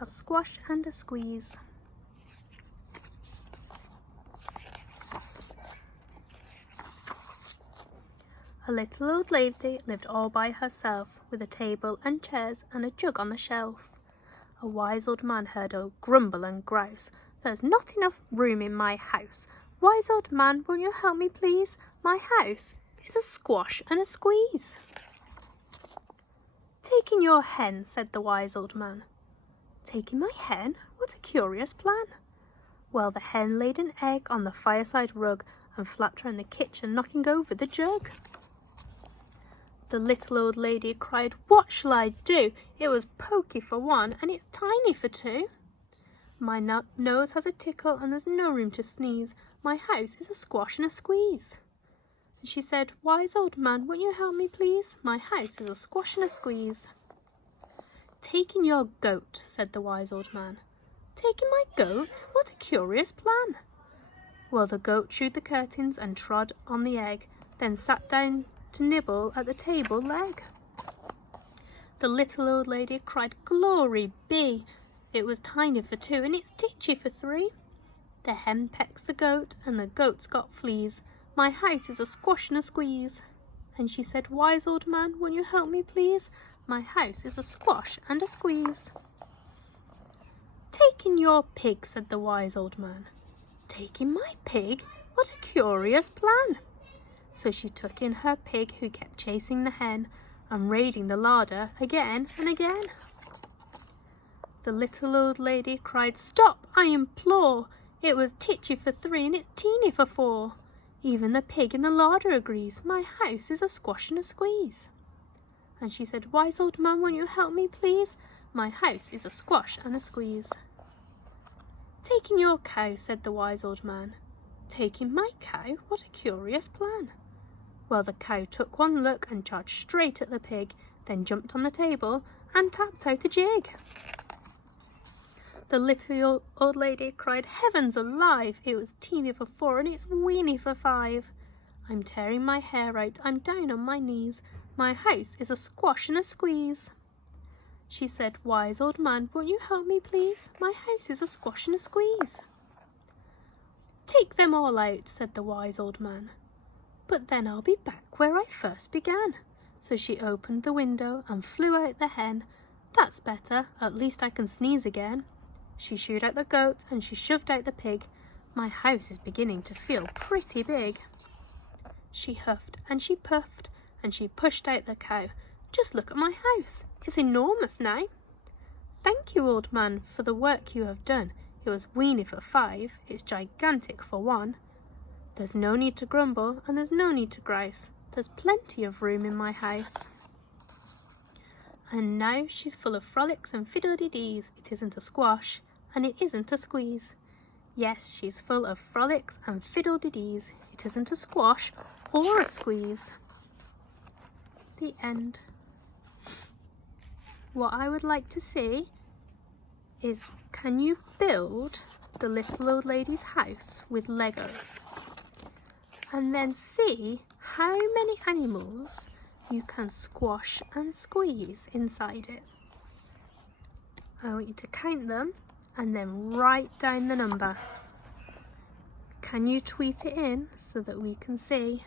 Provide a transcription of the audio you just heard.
A squash and a squeeze. A little old lady lived all by herself, with a table and chairs and a jug on the shelf. A wise old man heard her grumble and grouse. "There's not enough room in my house. Wise old man, won't you help me please? My house is a squash and a squeeze." "Taking your hen," said the wise old man. "Taking my hen? What a curious plan." Well, the hen laid an egg on the fireside rug and flapped around the kitchen, knocking over the jug. The little old lady cried, "What shall I do? It was pokey for one and it's tiny for two. My nose has a tickle and there's no room to sneeze. My house is a squash and a squeeze." And she said, "Wise old man, won't you help me please? My house is a squash and a squeeze." "Taking your goat," said the wise old man. "Taking my goat? What a curious plan." Well, the goat chewed the curtains and trod on the egg, then sat down to nibble at the table leg. The little old lady cried, "Glory be! It was tiny for two and it's titchy for three. The hen pecks the goat and the goat's got fleas. My house is a squash and a squeeze." And she said, "Wise old man, won't you help me please? My house is a squash and a squeeze." "Taking your pig," said the wise old man. "Taking my pig? What a curious plan." So she took in her pig, who kept chasing the hen and raiding the larder again and again. The little old lady cried, "Stop, I implore! It was titchy for three and it's teeny for four. Even the pig in the larder agrees. My house is a squash and a squeeze." And she said, "Wise old man, won't you help me please? My house is a squash and a squeeze." "Taking your cow," said the wise old man. "Taking my cow? What a curious plan." Well, the cow took one look and charged straight at the pig, then jumped on the table and tapped out a jig. The little old lady cried, "Heavens alive! It was teeny for four and it's weeny for five. I'm tearing my hair out, I'm down on my knees. My house is a squash and a squeeze." She said, "Wise old man, won't you help me please? My house is a squash and a squeeze." "Take them all out," said the wise old man. "But then I'll be back where I first began." So she opened the window and flew out the hen. "That's better, at least I can sneeze again." She shooed out the goat and she shoved out the pig. "My house is beginning to feel pretty big." She huffed and she puffed and she pushed out the cow. "Just look at my house. It's enormous now." "Thank you, old man, for the work you have done. It was weeny for five, it's gigantic for one. There's no need to grumble and there's no need to grouse. There's plenty of room in my house." And now she's full of frolics and fiddle-de-dees. It isn't a squash and it isn't a squeeze. Yes, she's full of frolics and fiddle-de-dees. It isn't a squash or a squeeze. The end. What I would like to see is, can you build the little old lady's house with Legos? And then see how many animals you can squash and squeeze inside it. I want you to count them and then write down the number. Can you tweet it in so that we can see?